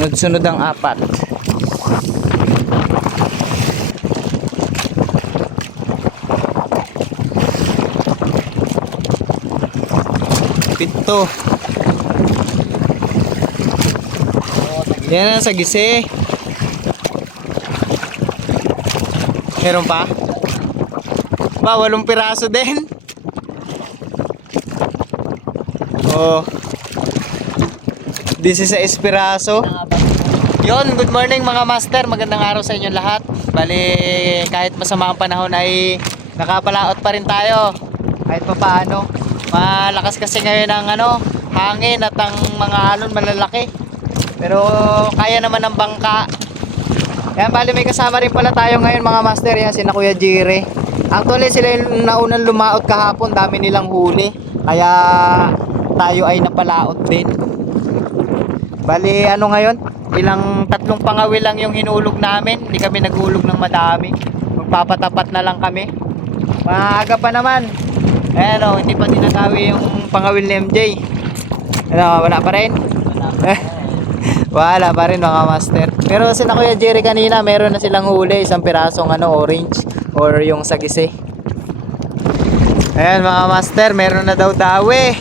Sunod-sunod ang apat. Pito. Yan ang sagisi. Meron pa? Ba, 8 piraso din. Oh. 16 piraso. Yon, good morning mga master. Magandang araw sa inyong lahat. Bali, kahit masama ang panahon ay nakapalaot pa rin tayo. Kahit pa paano. Malakas kasi ngayon ang hangin at ang mga alon malalaki. Pero kaya naman ng bangka. Yan, bali may kasama rin pala tayo ngayon mga master. Yan, sina Kuya Jire. Actually sila yung naunang lumaot kahapon. Dami nilang huli. Kaya tayo ay napalaot din. Bali ngayon, tatlong pangawil lang yung hinulog namin. Hindi kami naghulog ng madami. Magpapatapat na lang kami. Maaga pa naman. Ayan hindi pa tinatawi yung pangawil ni MJ. Wala pa rin? Wala pa rin mga master. Pero sila Kuya Jerry kanina, meron na silang huli. Isang pirasong orange or yung sagisi. Ayan mga master, meron na daw dawi.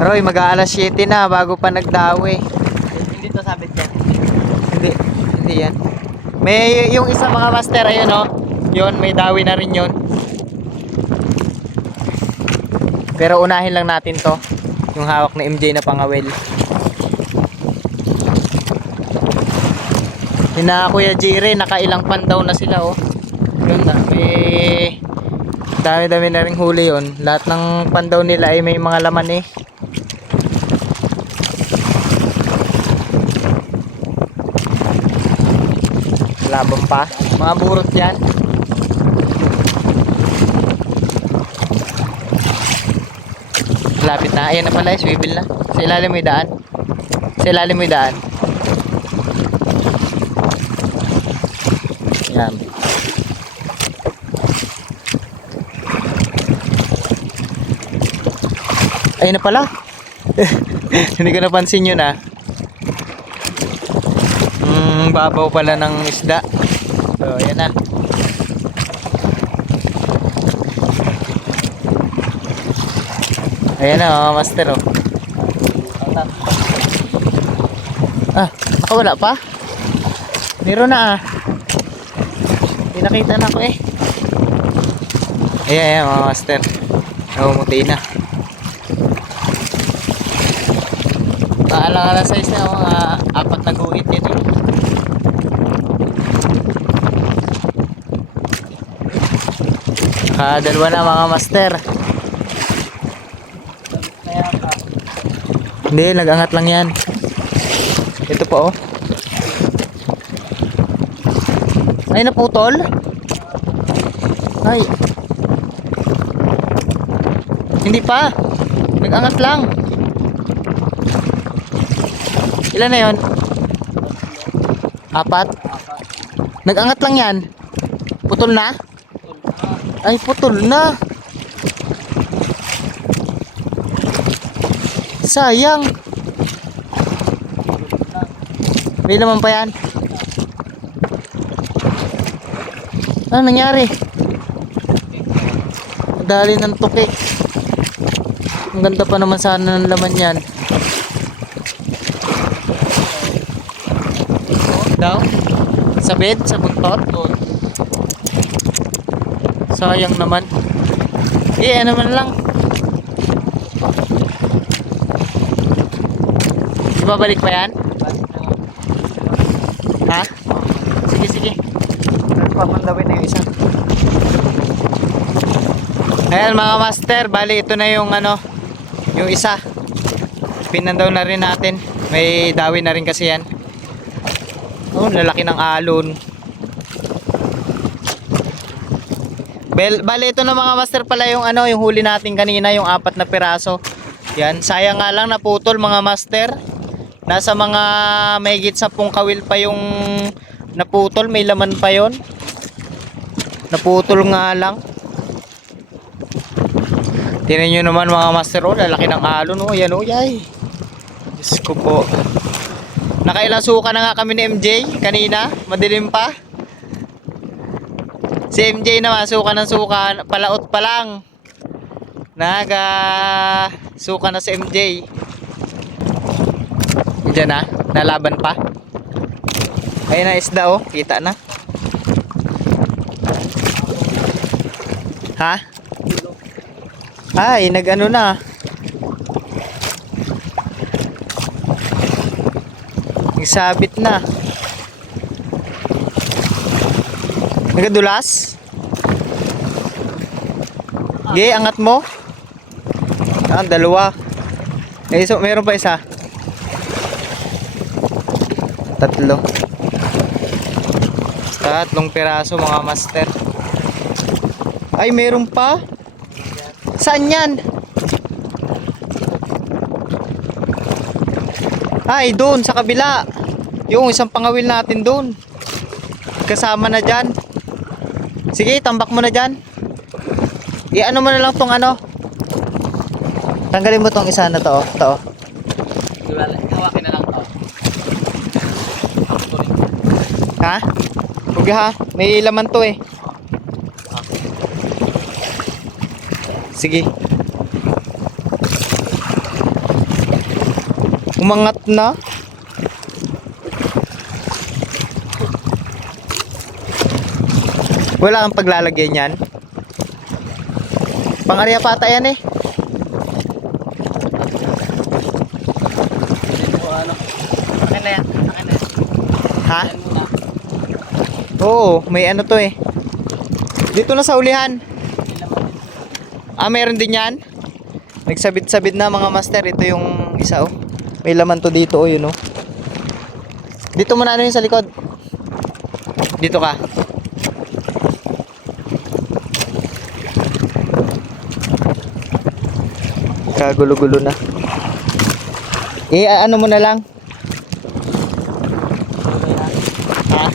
Roy, mag-aalas 7 na bago pa nagdawi. Hindi to sabit yan. Hindi yan. May yung isa mga master, ayun yun, may dawi na rin yun. Pero unahin lang natin to, yung hawak na MJ na pangawil. Hina Kuya Jire, nakailang pan daw na sila Yun na, may dami-dami na ring huli yun. Lahat ng pan daw nila ay may mga laman eh. Labang pa, mga burot yan. Lapit na, ayan na pala, swivel na. Sa ilalim mo yung daan. Sa ilalim mo yung daan. Yan. Ayun na pala. Hindi ko napansin yun babaw pala ng isda. So, yan na. Ayan na mga master nakawala pa? Meron na Hindi nakita na ako Ayan mga master. Namumuti na. Paalang-alang size na mga 4 na guhit yan Dalawa na mga master. Hindi, nag-angat lang yan. Ito pa Ay, naputol? Ay. Hindi pa. Nag-angat lang. Ilan na yun? 4? Nag-angat lang yan. Putol na? Ay, putol na. Sayang. May laman pa yan. Ano nangyari? Dali ng tukik. Ang ganda pa naman sana ng laman yan. Daw? Sa bed? Sa buntot? Sayang naman. Naman lang. Ibabalik pa yan? Ha? Sige. Papandawin na yung isa. Ayan mga master, bali ito na yung yung isa. Pinandaw na rin natin. May dawi na rin kasi yan. Lalaki ng alon. Bali ito na mga master pala yung yung huli natin kanina, yung 4 na piraso. Yan, sayang nga lang naputol mga master. Nasa mga mahigit 10 kawil pa yung naputol, may laman pa yon. Naputol nga lang. Tingnan nyo naman mga master, lalaki ng alon yan yay. Diyos ko po. Nakailang suka na nga kami ni MJ kanina. Madilim pa. Si MJ naman, suka ng suka. Palaot pa lang. Suka na si MJ. Diyan na. Nalaban pa. Ayun na isda oh. Kita na. Ha? Ay, nag-ano na. Nagsabit na. Nagadulas? Ge, angat mo. Ah, dalawa. Eh, so, meron pa isa. Tatlo. Tatlong piraso mga master. Ay, meron pa? Saan yan? Ay, doon sa kabila. Yung isang pangawil natin doon. Kasama na dyan. Sige, tambak mo na dyan. I-ano mo na lang tong ano. Tanggalin mo tong isa na to. To. Hawakin na lang to. Ha? Huwag ha. May laman to eh. Sige. Umangat na. Wala kang paglalagyan yan. Pangarya pata yan eh. Akin na yan. Akin na yan. Ha? Yan muna. Oo, may ano to eh. Dito na sa ulihan. Ah, meron din yan. Nagsabit-sabit na mga master. Ito yung isa oh. May laman to dito oh, yun oh. Dito muna ano yung sa likod. Dito ka. Kagulo-gulo na. Eh, ano mo na lang. Ha?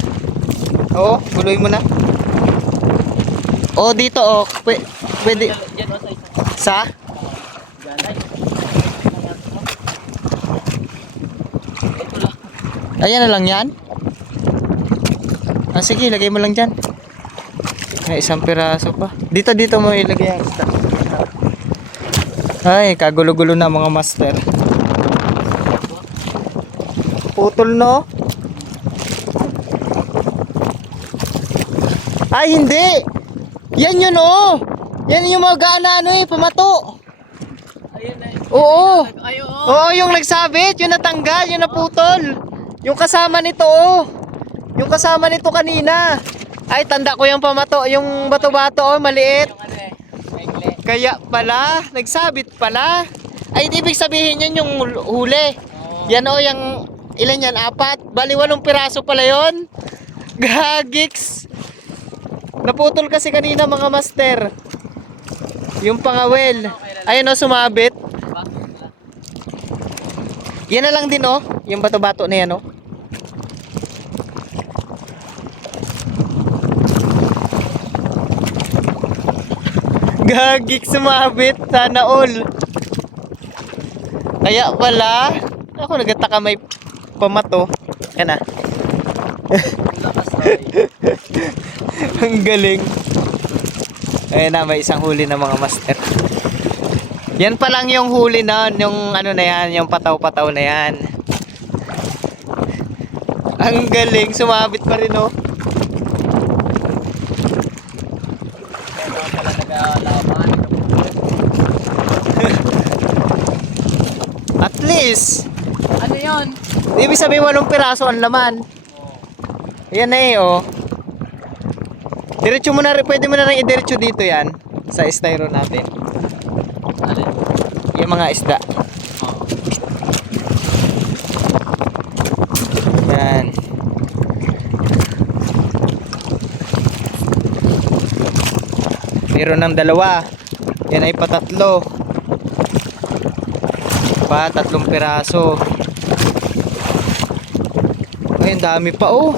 Oo, guloy mo na. Oh, dito oh. Pwede. Diyan o sa isa. Sa? Ganay. Ito lang. Ayan na lang yan. Ah, sige, lagay mo lang dyan. May isang piraso pa. Dito mo ilagay ang isa. Ay, kagulo-gulo na mga master. Putol no? Ay, hindi! Yan yun oh! Yan yung mga gaana ano eh, pamato. Ayun na. Oo! Ay, oo. Oo, yung nagsabit, yung natanggal, yung naputol. Yung kasama nito oh. Yung kasama nito kanina. Ay, tanda ko yung pamato, yung bato-bato oh, maliit. Yung ano eh. Maikli. Kaya pala, nagsabit pala. Ay, ibig sabihin yan yung huli. Yan o, yung ilan yan? 4? Bali, 8 piraso pala yon. Gagiks. Naputol kasi kanina mga master. Yung pangawel. Ayun o, sumabit. Diba? Yan na lang din o. Yung bato-bato na yan o. Gagik sumabit, sana all. Kaya pala, ako nagataka may pamato. Yan na. Lakas tayo. Ang galing. Ayun na, may isang huli na mga master. Yan pa lang yung huli na, yung ano na yan, yung pataw-pataw na yan. Ang galing, sumabit pa rin oh. Kaya pala nag-alaman. At least, Ano yun? ibig sabihin 8 piraso ang laman. Yan na eh oh. Diretso mo na rin, pwede mo na rin idiretso dito yan sa styro natin. Alin? Yung mga isda. Yan. Meron ng 2. Yan ay patatlo. Pa, 3 piraso. Ay, ang dami pa oh.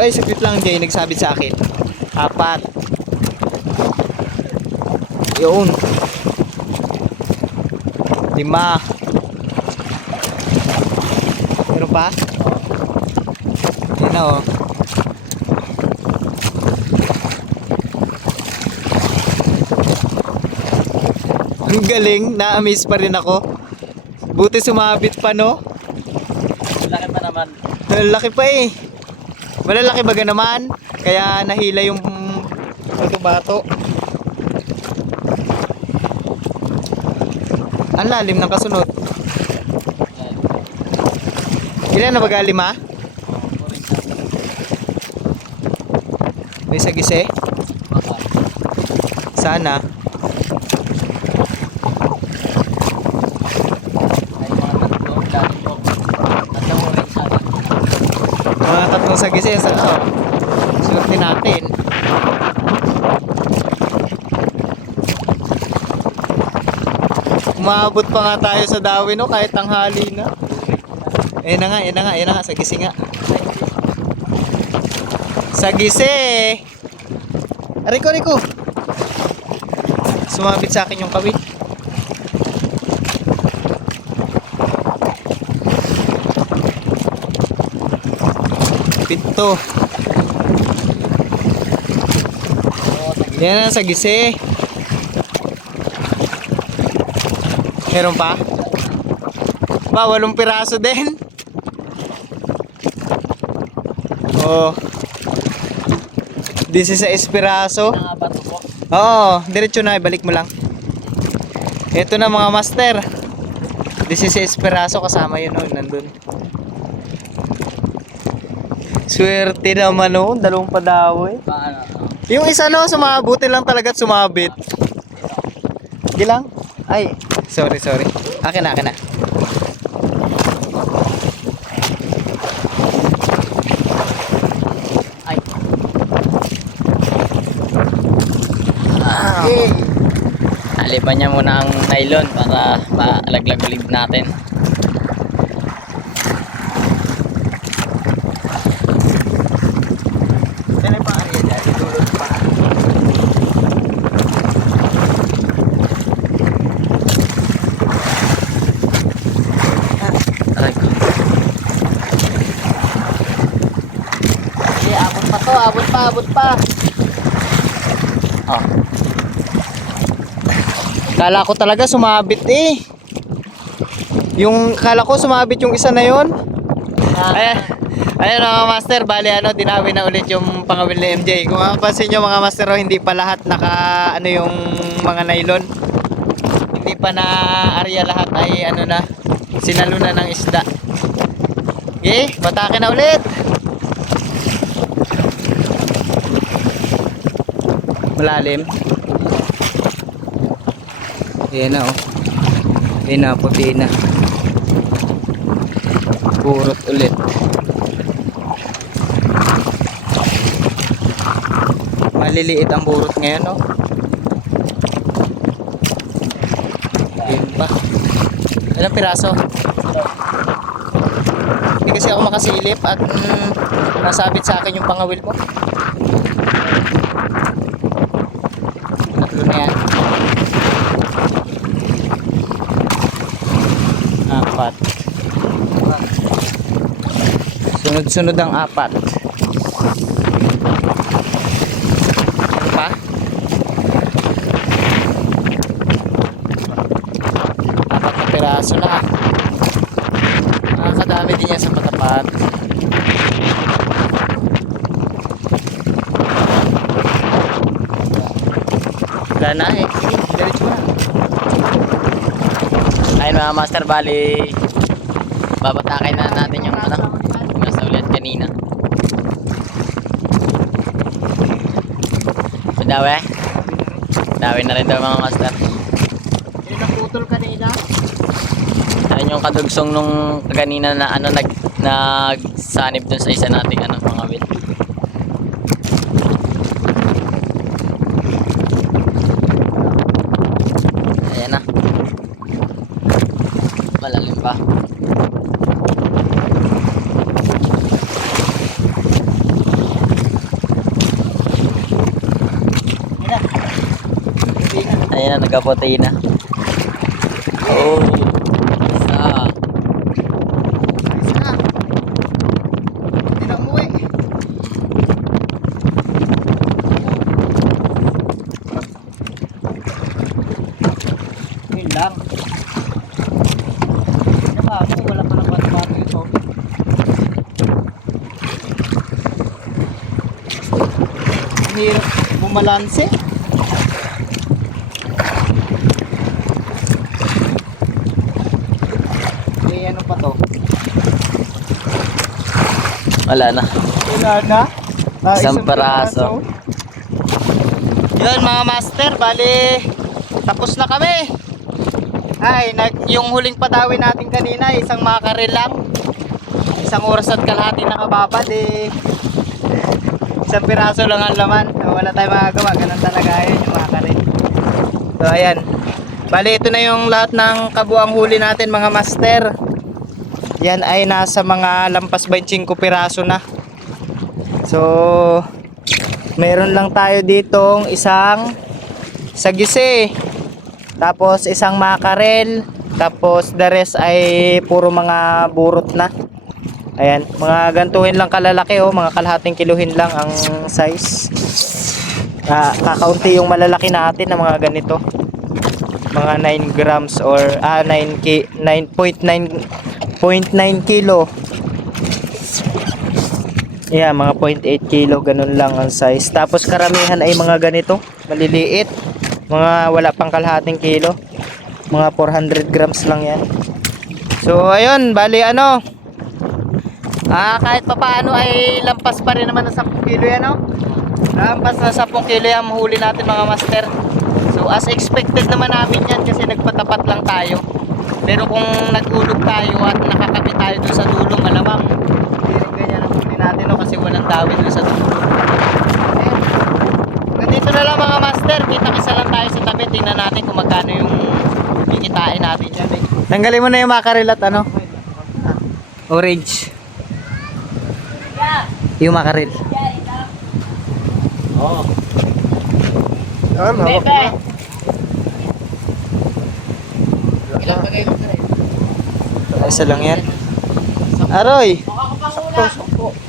Ay, saglit lang Jay, nagsabit sa akin. 4. Yun. 5. pa? Yan na oh. Ang galing, na-amaze pa rin ako. Buti sumabit pa no. Laki pa naman. Laki pa eh. Malalaki baga naman. Kaya nahila yung bato-bato. Ang lalim ng kasunod. Ilan na baga? 5? May sagise? Sana. Mga 3 sagise. Swerte natin. Umabot pa nga tayo sa Dawi no, kahit tanghali na. Ayan na nga, sagise nga. Sagise! Riko. Sumabit sa akin yung kawit. Pito. Yan ang sagise. Meron pa? Ba, 8 piraso din. Oh. 16 piraso. Oo, diretso na, ibalik mo lang. Ito na mga master. 16 piraso kasama yun, oh, nandun. Swerte naman oh, 2 padawi. Yung isa no, sumabuti lang talaga at sumabit. Gilang? Ay, sorry. Akin na. Ay. Okay. Alipan niya muna ang nylon para malaglag ulit natin. Yan ay paano yan dyan? Dulot pa. Aray ko. Okay, abot pa. Oh. Kala ko talaga sumabit eh. Kala ko sumabit yung isa na yon. Ayan mga master, bali dinawi na ulit yung pangawil ni MJ. Kung mapapansin nyo mga master, hindi pa lahat yung mga nylon. Hindi pa na area lahat ay sinalo na ng isda. Okay, batake na ulit. Malalim. Ayan na oh. Ayan na, puti na. Purot ulit. Maliliit ang burot ngayon no. Ayan pa. Ilang piraso? Hindi kasi ako makasilip at nasabit sa akin yung pangawil mo. Tatlo na yan. 4. Sunod-sunod ang 4. Ano pa? 4 na piraso na. Nakakadami din yan sa patapat. Wala na eh. Diretso na. Ayun mga master, bali babatakay na natin yung nasa ulit kanina. Dawi na rin daw mga master. Yung naputol kanina. Ayun yung kadugsong nung kanina na nagsanib dun sa isa nating mga wheel. Ayan na. Malalim pa. Ayan na, nagkaputi na. Oh. Isa. hirap bumalanse. Eh, ano pa to? Wala na. Wala na. Isang piraso. Yun mga master, bali tapos na kami. Ay, yung huling padawi natin kanina, isang makarel lang. Isang oras at kalahati nakababad eh. Isang piraso lang ang laman. Wala tayong magagawa, ganun talaga yun yung makarel. So ayan. Bali ito na yung lahat ng kabuang huli natin mga master. Yan ay nasa mga lampas 25 piraso na. So meron lang tayo ditong isang sagise, tapos isang makarel, tapos the rest ay puro mga burot na. Ayan, mga gantuhin lang kalalaki oh, mga kalahating kiluhin lang ang size. Kakaunti yung malalaki natin na mga ganito. Mga 9 grams or 9.9 kilo. Yeah, mga 0.8 kilo, ganun lang ang size. Tapos karamihan ay mga ganito, maliliit. Mga wala pang kalahating kilo. Mga 400 grams lang yan. So, ayun, bali ano. Kahit papaano ay lampas pa rin naman ng 10 kilo yan, no? Lampas na 10 kilo yung huli natin mga master. So, as expected naman namin yan kasi nagpatapat lang tayo. Pero kung nagulog tayo at nakakabit tayo doon sa dulo, malamang hindi rin ganyan ang huli natin, no? Kasi walang dawit doon sa dulo. Ganito na lang mga master, kita-kisa lang tayo sa tabi. Tingnan natin kung magkano yung kikitain natin dyan. Tanggalin mo na yung makarel at ano? Orange. Yung makarel. Oo. Yan, hawak mo na. Isa lang yan. Aroy!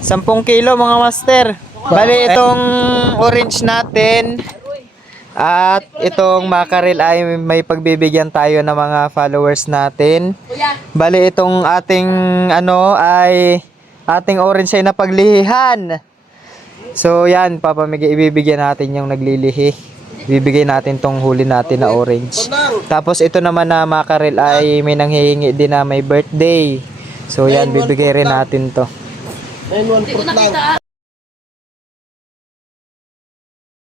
10 kilo mga master. Bali itong orange natin at itong makarel ay may pagbibigyan tayo ng mga followers natin. Bali itong ating ano ay ating orange ay napaglihihan. So yan, ibibigyan natin yung naglilihi. Ibibigay natin tong huli natin na orange. Tapos ito naman na makarel ay may nanghihingi din na may birthday. So yan, bibigay rin natin to. 9-1 fruit lang.